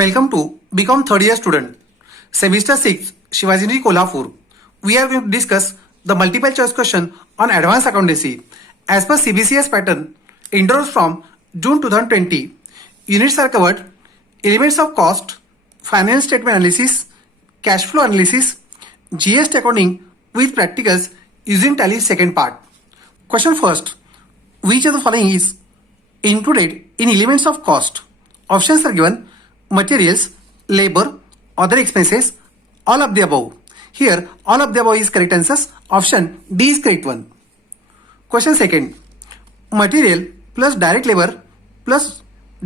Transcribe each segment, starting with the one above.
Welcome to Become Third Year Student, Semester 6, Shivajini Kolhapur. We are going to discuss the multiple choice question on advanced accountancy. As per CBCS pattern, introduced from June 2020, units are covered: elements of cost, financial statement analysis, cash flow analysis, GST accounting with practicals using Tally's second part. Question first: which of the following is included in elements of cost? Options are given: materials, labor, other expenses, all of the above. Here, all of the above is correct answers. Option D is correct one. Question second: material plus direct labor plus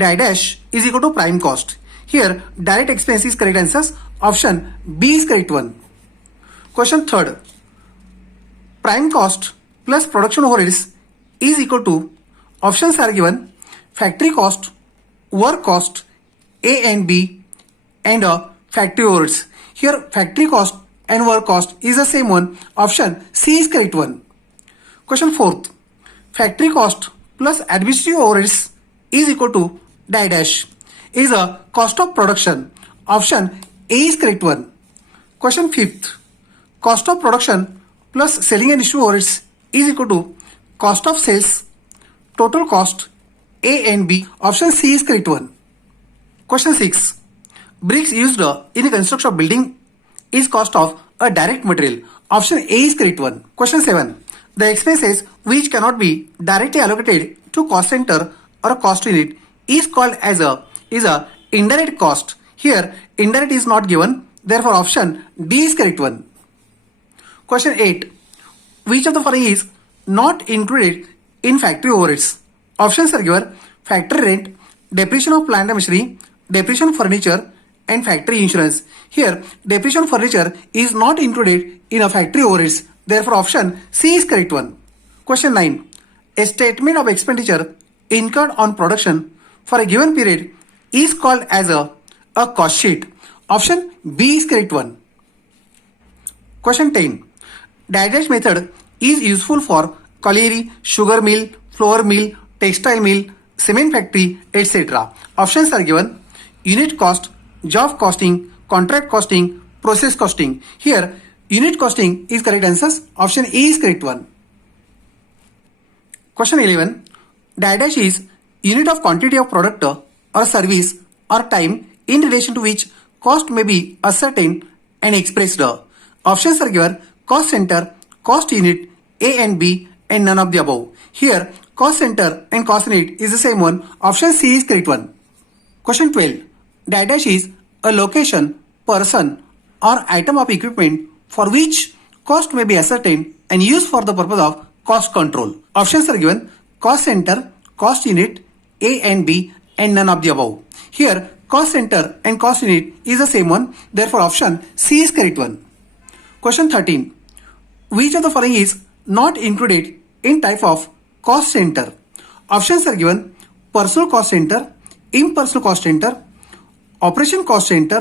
dash is equal to prime cost. Here, direct expense is correct answers. Option B is correct one. Question third: prime cost plus production overheads is equal to, options are given: factory cost, work cost, A and B, and factory overheads. Here, factory cost and work cost is the same one. Option C is correct one. Question fourth: factory cost plus administrative overheads is equal to dash is a cost of production. Option A is correct one. Question fifth: cost of production plus selling and issue overheads is equal to cost of sales, total cost, A and B. Option C is correct one. Question 6. Bricks used in the construction of building is cost of a direct material. Option A is correct one. Question 7. The expenses which cannot be directly allocated to cost center or a cost unit is called as a indirect cost. Here, indirect is not given. Therefore, option D is correct one. Question 8. Which of the following is not included in factory overheads? Options are given: factory rent, depreciation of plant and machinery, depreciation of furniture, and factory insurance. Here, depreciation of furniture is not included in a factory overheads. Therefore, option C is correct one. Question 9. A statement of expenditure incurred on production for a given period is called as a cost sheet. Option B is correct one. Question 10. Dash method is useful for colliery, sugar mill, flour mill, textile mill, cement factory, etc. Options are given: unit cost, job costing, contract costing, process costing. Here, unit costing is correct answers. Option A is correct one. Question 11. Dash is unit of quantity of product or service or time in relation to which cost may be ascertained and expressed. Options are given: cost center, cost unit, A and B, and none of the above. Here, cost center and cost unit is the same one. Option C is correct one. Question 12. Dash is a location, person, or item of equipment for which cost may be ascertained and used for the purpose of cost control. Options are given: cost center, cost unit, A and B, and none of the above. Here, cost center and cost unit is the same one. Therefore, option C is correct one. Question 13. Which of the following is not included in type of cost center? Options are given: personal cost center, impersonal cost center, operation cost center,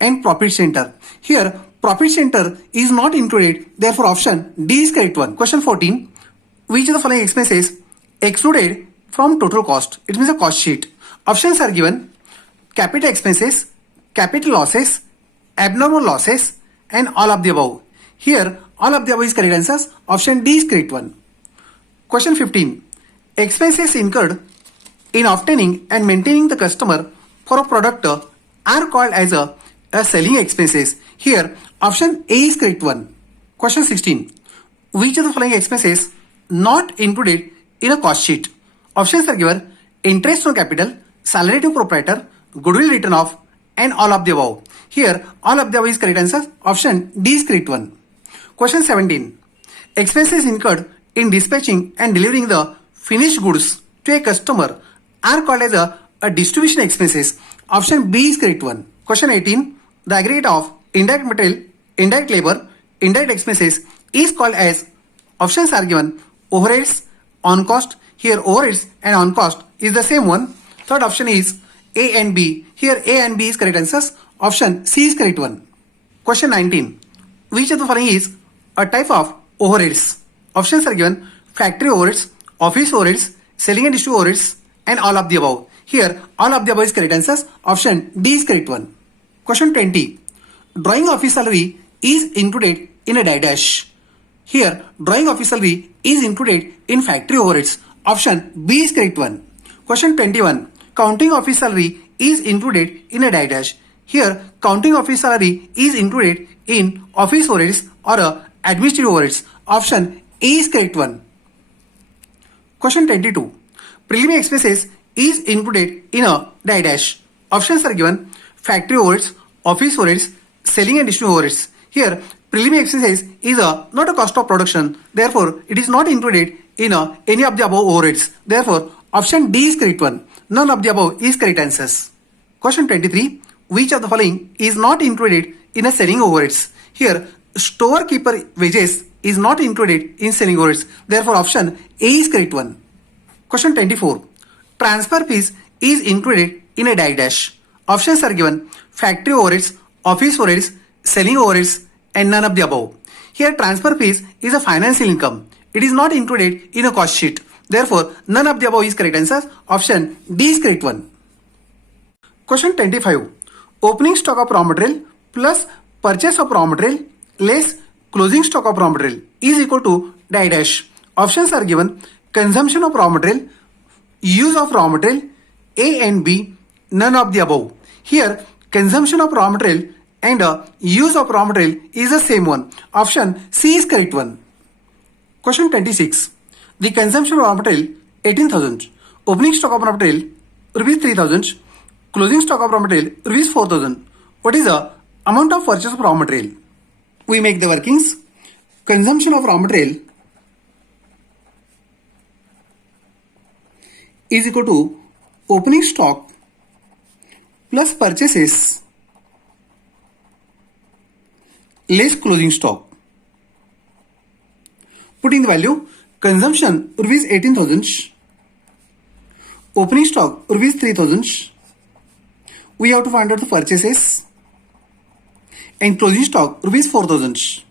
and profit center. Here, profit center is not included. Therefore, option D is correct one. Question 14. Which of the following expenses excluded from total cost? It means a cost sheet. Options are given: capital expenses, capital losses, abnormal losses, and all of the above. Here, all of the above is correct answers. Option D is correct one. Question 15. Expenses incurred in obtaining and maintaining the customer for a product are called as a selling expenses. Here, option A is correct one. Question 16. Which of the following expenses not included in a cost sheet? Options are given: interest on capital, salary to proprietor, goodwill written off, and all of the above. Here, all of the above is correct answers. Option D is correct one. Question 17. Expenses incurred in dispatching and delivering the finished goods to a customer are called as a distribution expenses. Option B is correct one. Question 18. The aggregate of indirect material, indirect labor, indirect expenses is called as, options are given: overheads, on cost. Here, overheads and on cost is the same one. Third option is A and B. Here, A and B is correct answers. Option C is correct one. Question 19. Which of the following is a type of overheads? Options are given: factory overheads, office overheads, selling and issue overheads, and all of the above. Here, all of the above is correct answers. Option D is correct one. Question 20. Drawing office salary is included in a dash. Here, drawing office salary is included in factory overheads. Option B is correct one. Question 21. Counting office salary is included in a dash. Here, counting office salary is included in office overheads or administrative overheads. Option A is correct one. Question 22. Preliminary expenses is included in a dash. Options are given: factory overheads, office overheads, selling and distribution overheads. Here, preliminary expenses is not a cost of production. Therefore, it is not included in any of the above overheads. Therefore, option D is correct one. None of the above is correct answers. Question 23. Which of the following is not included in a selling overheads? Here, storekeeper wages is not included in selling overheads. Therefore, option A is correct one. Question 24. Transfer fees is included in a dash. Options are given: factory overheads, office overheads, selling overheads, and none of the above. Here, transfer fees is a financial income. It is not included in a cost sheet. Therefore, none of the above is correct answers. Option D is correct one. Question 25. Opening stock of raw material plus purchase of raw material less closing stock of raw material is equal to dash. Options are given: consumption of raw material, use of raw material, A and B, none of the above. Here, consumption of raw material and use of raw material is the same one. Option C is correct one. Question 26. The consumption of raw material 18,000. Opening stock of raw material rupees 3,000. Closing stock of raw material rupees 4,000. What is the amount of purchase of raw material? We make the workings. Consumption of raw material is equal to opening stock plus purchases less closing stock. Putting the value: consumption rupees 18,000, opening stock rupees 3,000. We have to find out the purchases, and closing stock rupees 4,000.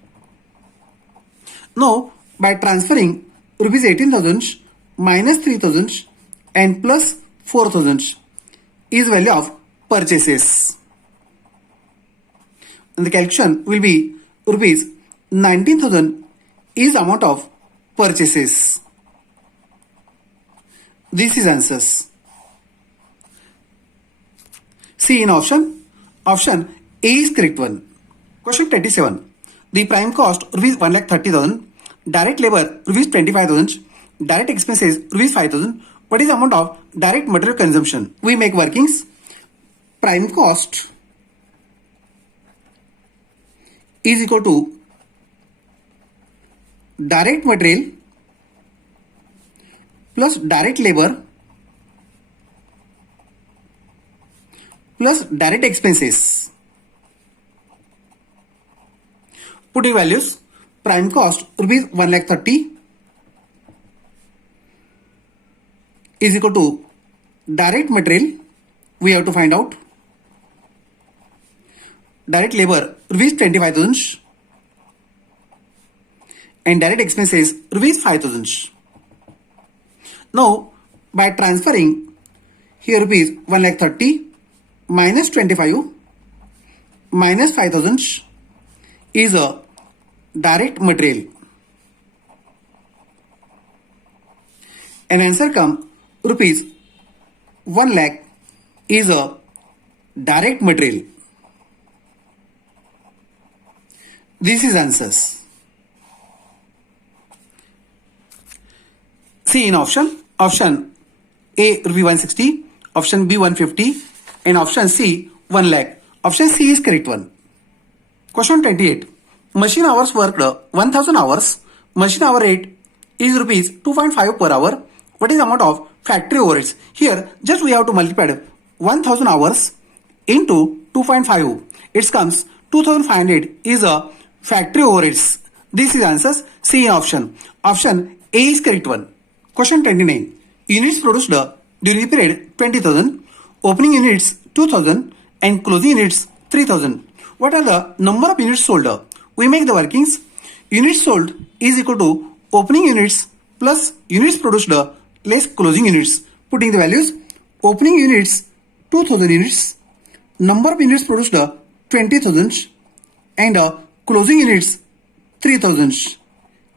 Now, by transferring rupees 18,000 minus 3,000 and plus 4,000 is value of purchases. And the calculation will be rupees 19,000 is amount of purchases. This is answers. See in option. Option A is correct one. Question 27. The prime cost rupees 1,30,000. Direct labor rupees 25,000. Direct expenses rupees 5,000. What is the amount of direct material consumption? We make workings. Prime cost is equal to direct material plus direct labor plus direct expenses. Putting values: prime cost rupees 1,30,000 is equal to direct material. We have to find out direct labor rupees 25,000 and direct expenses rupees 5,000. Now, by transferring here rupees 1,30,000 minus 25 minus 5,000 is a direct material. An answer come rupees 1 lakh is a direct material. This is answers. See in option. Option A rupee 160, option B 150, and option C 1 lakh. Option C is correct one. Question 28. Machine hours worked 1,000 hours. Machine hour rate is rupees 2.5 per hour. What is the amount of factory overheads? Here just we have to multiply 1,000 hours into 2.5. It comes 2,500 is a factory overheads. This is answers. C in option. Option A is correct one. Question 29. Units produced during the period 20,000. Opening units 2,000 and closing units 3,000. What are the number of units sold? We make the workings. Units sold is equal to opening units plus units produced less closing units. Putting the values: Opening units 2000 units, number of units produced 20,000 and closing units 3,000.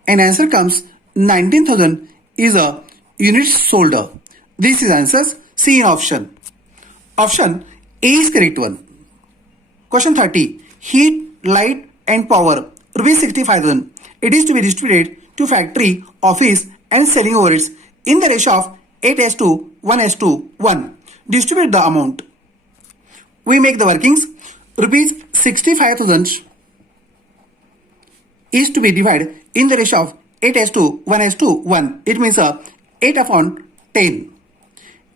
And answer comes 19,000 is a units sold. This is answers C in option. Option A is correct one. Question 30. Heat, light and power rupees 65,000. It is to be distributed to factory, office and selling overheads in the ratio of 8:1:1. Distribute the amount. We make the workings. Rupees 65,000 is to be divided in the ratio of 8:1:1. It means 8 upon 10.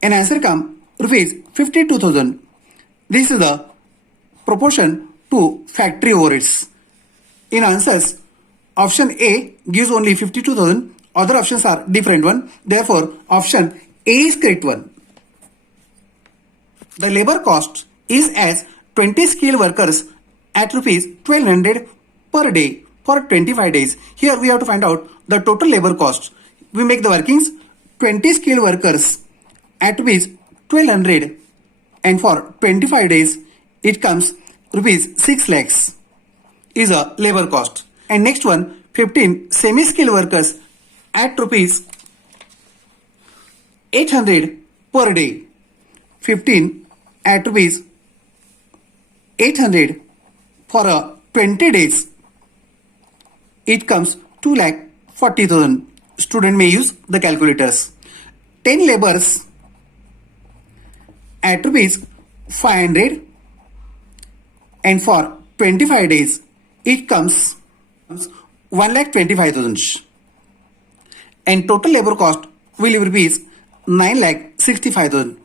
And answer come rupees 52,000. This is the proportion to factory overheads. In answers, option A gives only 52,000. Other options are different one. Therefore, option A is correct one. The labor cost is as 20 skilled workers at rupees 1200 per day for 25 days. Here we have to find out the total labor cost. We make the workings. 20 skilled workers at rupees 1200 and for 25 days it comes rupees 6 lakhs is a labor cost. And next one, 15 semi-skilled workers at rupees 800 per day. 15 at rupees 800 for 20 days. It comes 2,40,000. Student may use the calculators. 10 laborers at rupees 500 and for 25 days it comes 1,25,000 and total labor cost will be rupees 9,65,000.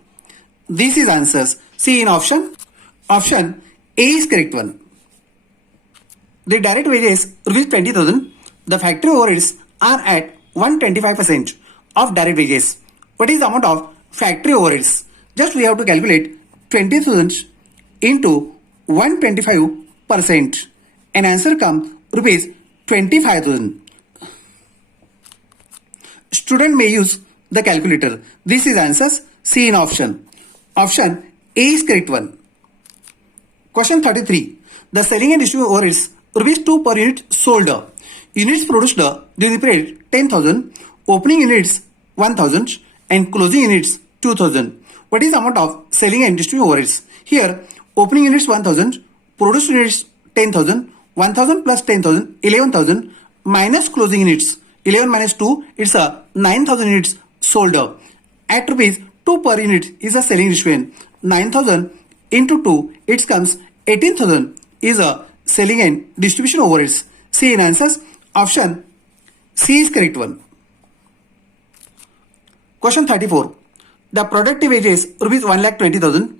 This is answers C in option. Option A is correct one. The direct wages rupees 20,000. The factory overheads are at 125% of direct wages. What is the amount of factory overheads? Just we have to calculate 20,000 into 125% and answer comes rupees 25,000. Student may use the calculator. This is answers C in option. Option A is correct one. Question 33. The selling and distribution overheads rupees 2 per unit sold. Units produced during the period 10,000, opening units 1,000 and closing units 2,000. What is the amount of selling and distribution overheads? Here opening units 1,000, produced units 10,000, 1,000 plus 10,000, 11,000 minus closing units 11 minus 2, it's a 9,000 units sold. At rupees 2 per unit is a selling distribution. 9,000 into 2, it comes 18,000 is a selling and distribution overheads. C in answers. Option C is correct one. Question 34. The productive wages rupees 1,20,000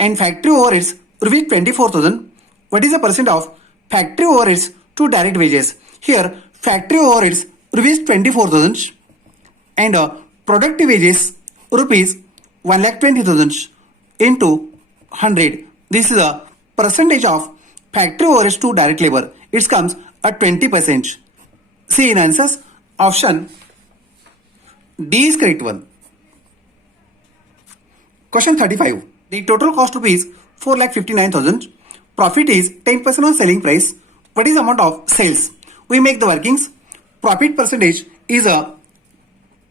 and factory overheads rupees 24,000. What is the percent of factory overheads to direct wages? Here factory overheads rupees 24,000 and productive wages rupees 1,20,000 into 100. This is a percentage of factory overheads to direct labor. It comes at 20%. C in answers. Option D is correct one. Question 35. The total cost rupees 4,59,000. Profit is 10% on selling price. What is the amount of sales? We make the workings. Profit percentage is a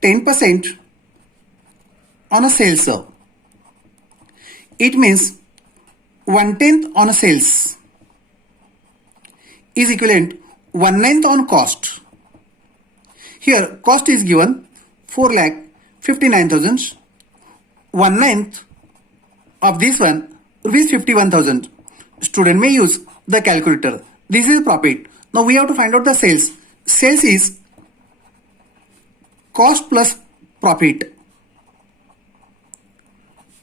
10% on a sales. It means 1/10 on a sales is equivalent 1/9 on cost. Here cost is given 4,59,000. 1/9 of this one rupees 51,000. Student may use the calculator. This is profit. Now we have to find out the sales. Sales is cost plus profit.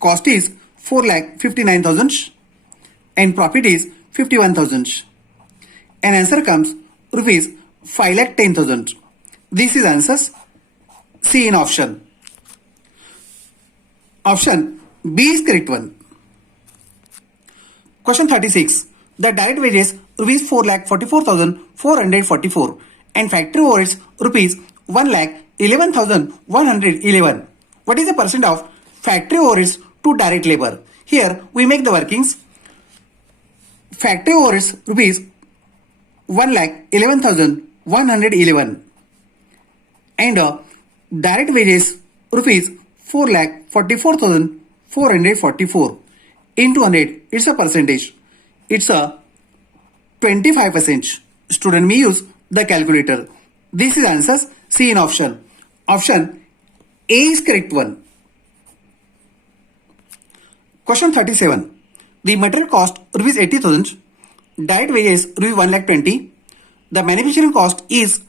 Cost is 4,59,000 and profit is 51,000. And answer comes rupees 5,10,000. This is answers C in option. Option B is correct one. Question 36. The direct wages rupees 4,44,444 and factory overheads rupees 1,11,111. What is the percent of factory overheads to direct labor. Here we make the workings. Factory overheads rupees 1,11,111 and direct wages rupees 4,44,444 into 100. It's a percentage. It's a 25%. Student may use the calculator. This is answers C in option. Option A is correct one. Question 37. The material cost rupees 80,000. Direct wages rupees 1,20,000. The manufacturing cost is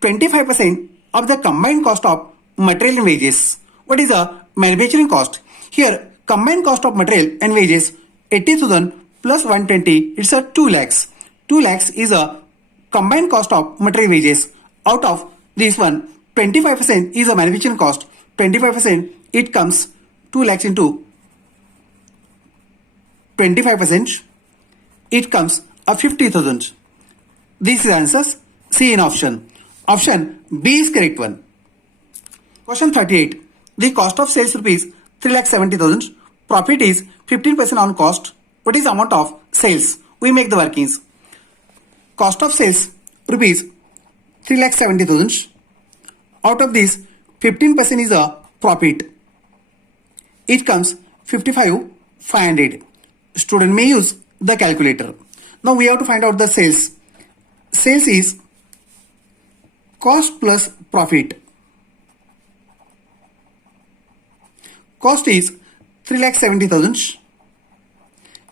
25% of the combined cost of material and wages. What is the manufacturing cost? Here combined cost of material and wages 80,000 plus 120, it's a 2 lakhs. 2 lakhs is a combined cost of material wages. Out of this one, 25% is a manufacturing cost. 25% it comes 2 lakhs into 25%. It comes a 50,000. This is answers C in option. Option B is correct one. Question 38. The cost of sales rupees 3,70,000. Profit is 15% on cost. What is the amount of sales? We make the workings. Cost of sales rupees 3,70,000. Out of this 15% is a profit. It comes 55,500. Student may use the calculator. Now we have to find out the sales. Sales is cost plus profit. Cost is 3,70,000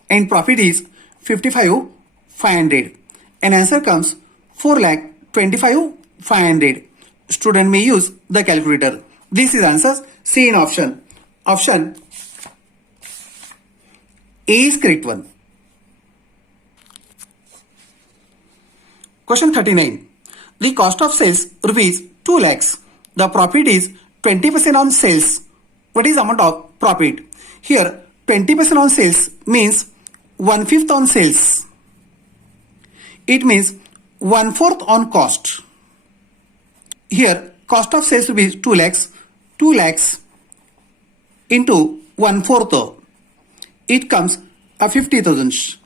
and profit is 55,500 and answer comes 4,25,500. Student may use the calculator. This is answers C in option. Option A is correct one. Question 39. The cost of sales rupees 2 lakhs. The profit is 20% on sales. What is the amount of profit? Here 20% on sales means 1/5 on sales. It means 1/4 on cost. Here cost of sales rupees 2 lakhs. 2 lakhs into 1/4. It comes a 50,000.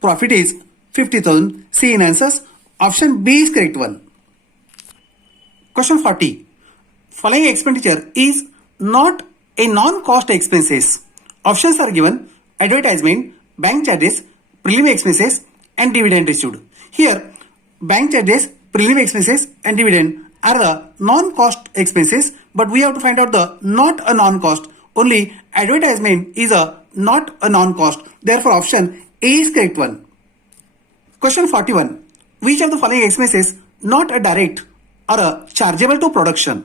Profit is 50,000. C in answers. Option B is correct one. Question 40. Following expenditure is not a non-cost expenses. Options are given: advertisement, bank charges, preliminary expenses and dividend received. Here bank charges, preliminary expenses and dividend are the non-cost expenses, but we have to find out the not a non-cost. Only advertisement is a not a non-cost. Therefore option A is correct one. Question 41. Which of the following expenses not a direct or a chargeable to production?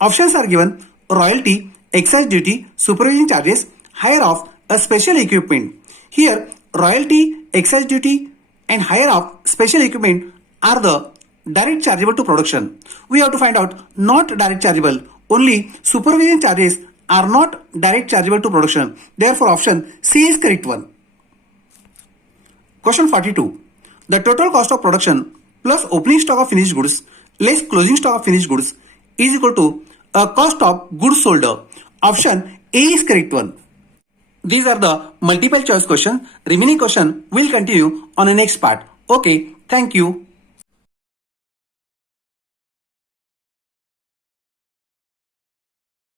Options are given: royalty, excise duty, supervision charges, hire of a special equipment. Here royalty, excise duty and hire of special equipment are the direct chargeable to production. We have to find out not direct chargeable. Only supervision charges are not direct chargeable to production. Therefore option C is correct one. Question 42. The total cost of production plus opening stock of finished goods less closing stock of finished goods is equal to a cost of goods sold. Option A is correct one. These are the multiple choice questions. Remaining question will continue on the next part. Okay, thank you.